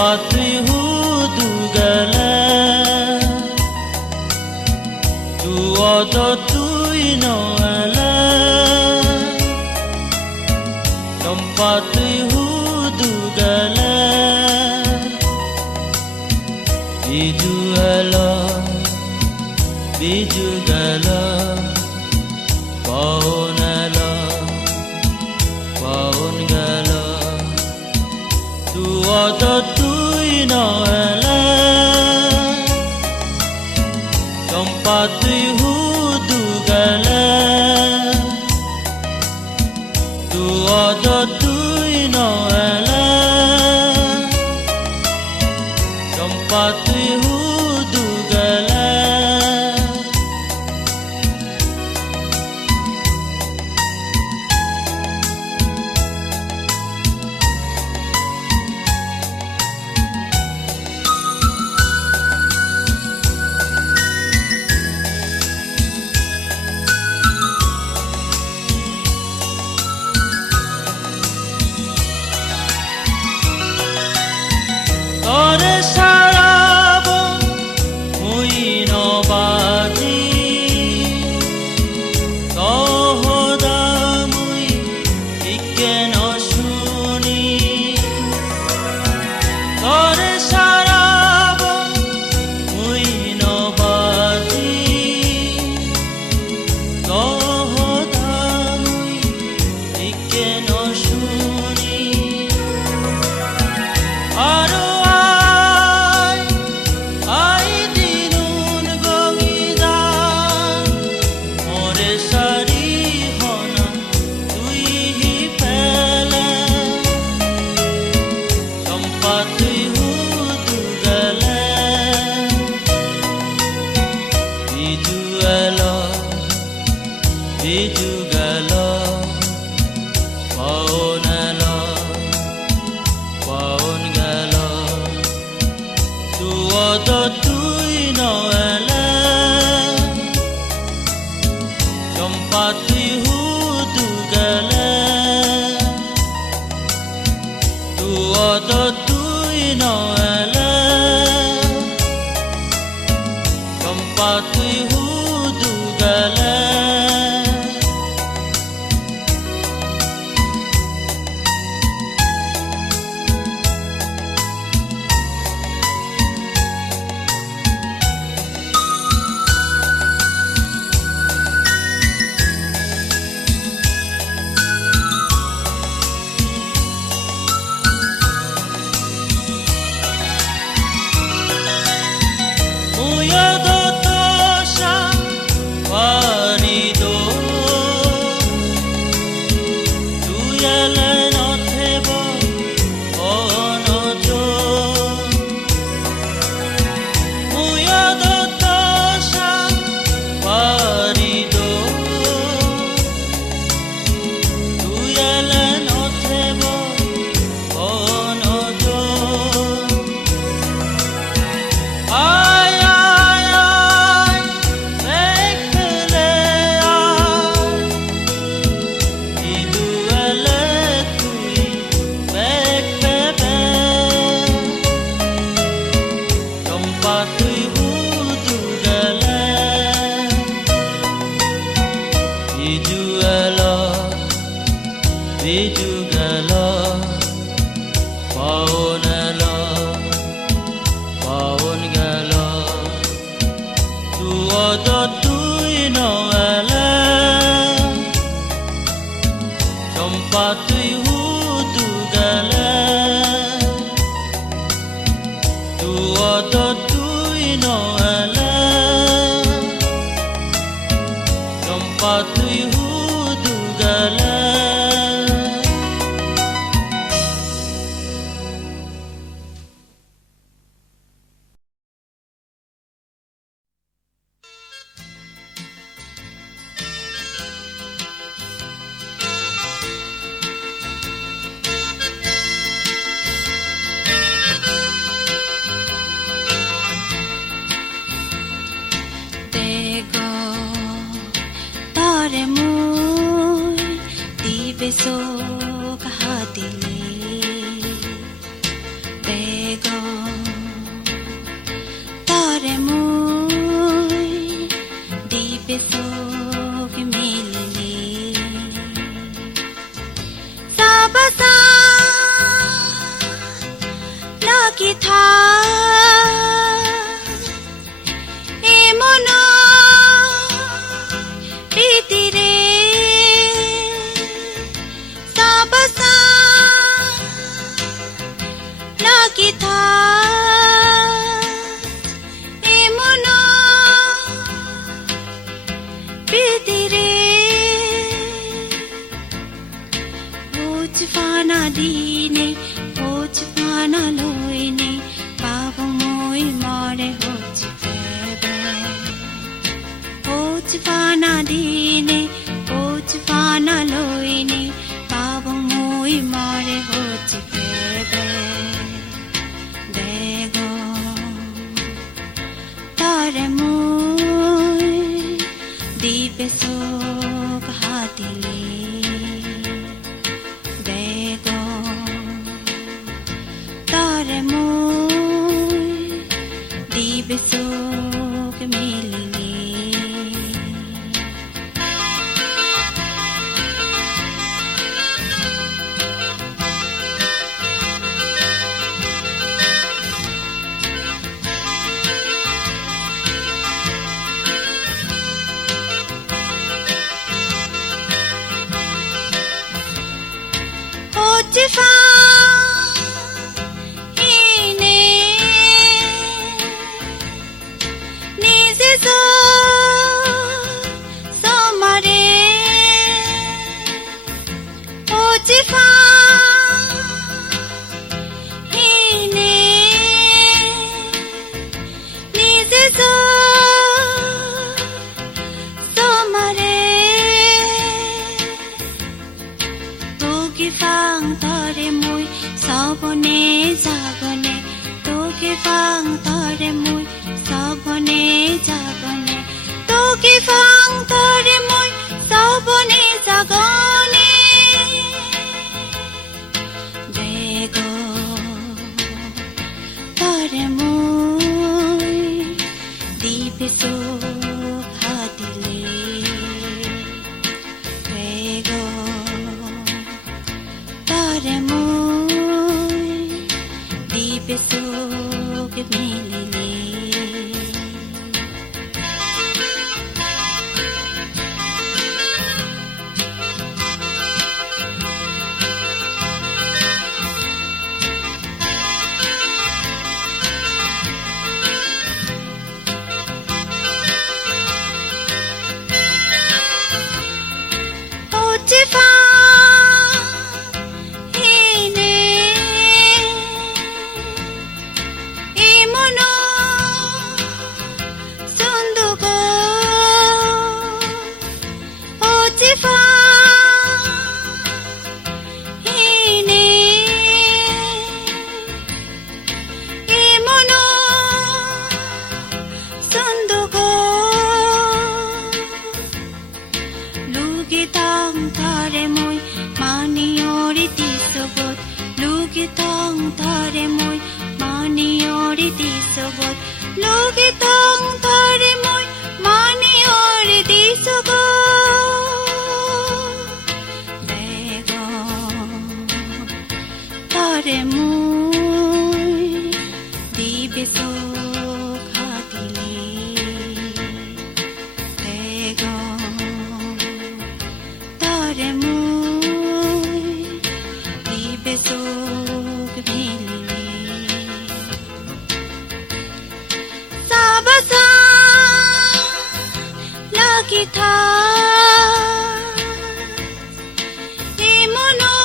Patrick Hudugala Tu odo tu inoala Patrick Hudugala Bijugala Paonala Paongala Tu odo tu inoala Patrick Hudugala Tu odo tu inoala Patrick Hudugala Bijugala Paonala Paongala Tu odo tu inoala Patrick Hudugala Tu odo tu inoala Patrick Hudugala Bijugala Paonala Paongala Tu odo tu inoala Patrick Hudugala Tu odo tu inoala Patrick Hudugala mare hochi febe hochi fana dine hochi fana loine pabong mui mare hochi febe dego tare mui dipe so kahatili dego tare mui dipe so kamilili hochi fa Fang tare mui sabone jagone toke fang tare mui sabone jagone toke fang tare mui sabone jagone dego tare mui dipe so khatile dego tare mui dipe so kamilili hochi fa tare mui mani ori tisogot lugi tong tare mui mani ori tisogot lugi tong tare mui mani ori tisogot dego tare mui dibe so khatili dego tare mui dibe so kamilili sabasa lagi tha imono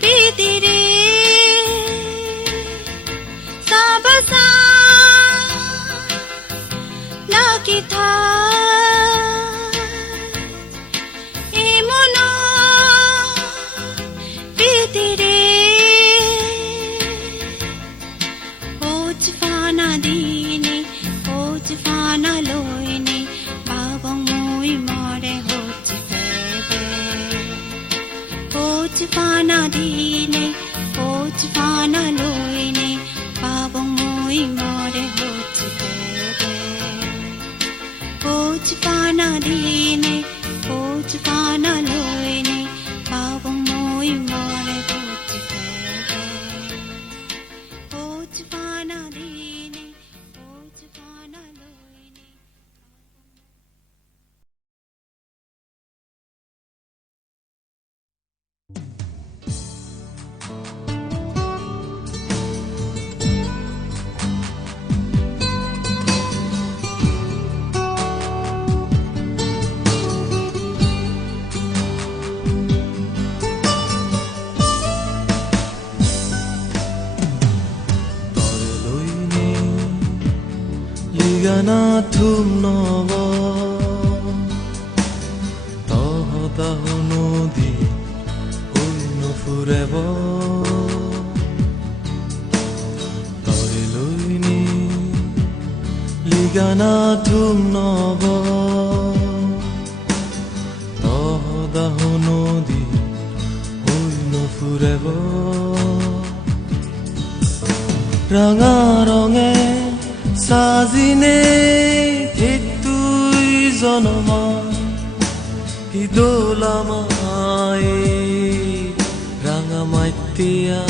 pitire sabasa lagi tha fana loine babong mui mare hochi febe hochi fana dine hochi fana loine babong mui mare hochi febe hochi fana dine hochi fana loine babong mui mare hochi febe hochi fana dine hochi fana loine লিগানা থুম নব তহতাহ নদী নুফুৰেব তৰে লৈনি লিগানা থুম নব তহতাহ নদী নুফুৰেব ৰঙা ৰঙে সাজিনে তুই জনমা হিদোলামাই রাঙামাইতিয়া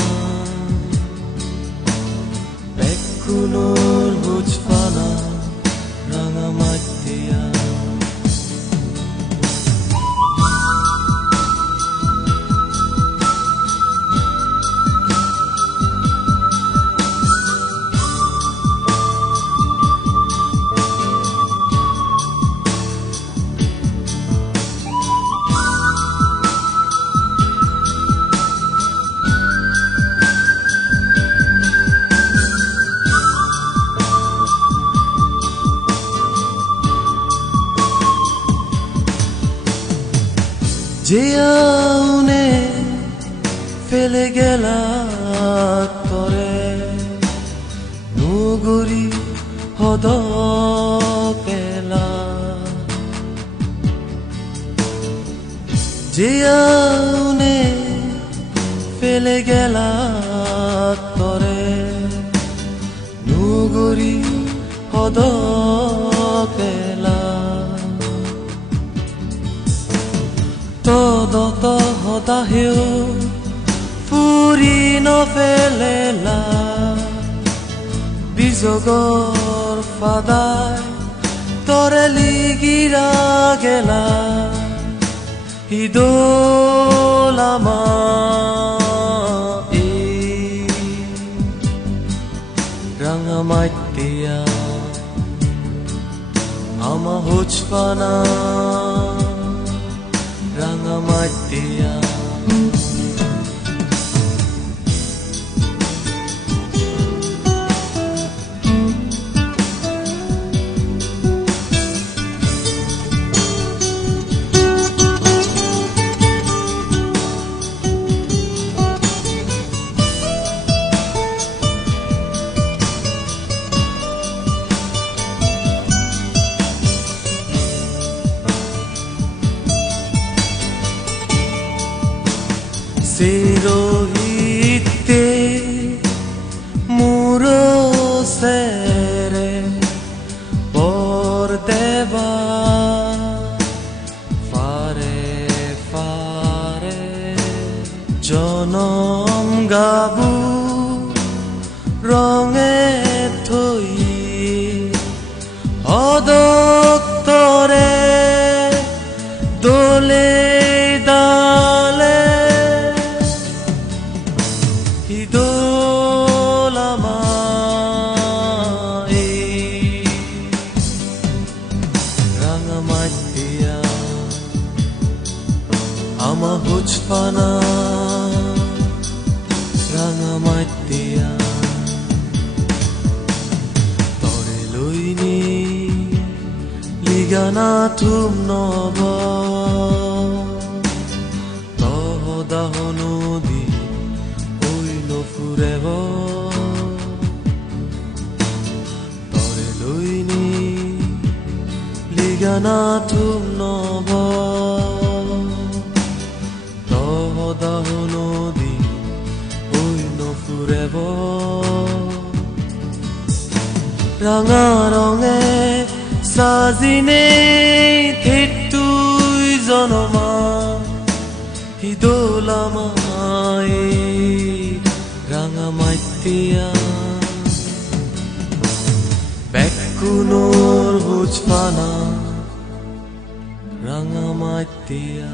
বেকুনোর হুজপানা রাঙামাইতিয়া জিয়াউনে ফেলে গেলা তরে নুগুরি হদ পেলা জিয়াউনে ফেলে গেলা তরে নুগুরি হদ পেলা তদত হতাহেও ফুরি নফেলেলা বিজগর ফাদায় তরে লিগিরা গেলা হিদোলামা রাঙামাইতিয়া আমা হুজপানা রাঙামাইতিয়া Sirohite muro sere por deba fare fare jonom gabu ronge thoi odoktore dole রাঙামাইতিয়া আমা হুজপানা রাঙামাইতিয়া তরে লইনি লিগানা থুম নব তহদাহ নদী ওই নফুরেব তরে লইনি লিগানা থুম নব তহদাহ নদী ওই নফুরেব রাঙা রঙে সাজিনে তুই জনমা হিদোলামাই রাঙামাইতিয়া বেকুনোর হুজপানা রাঙামাইতিয়া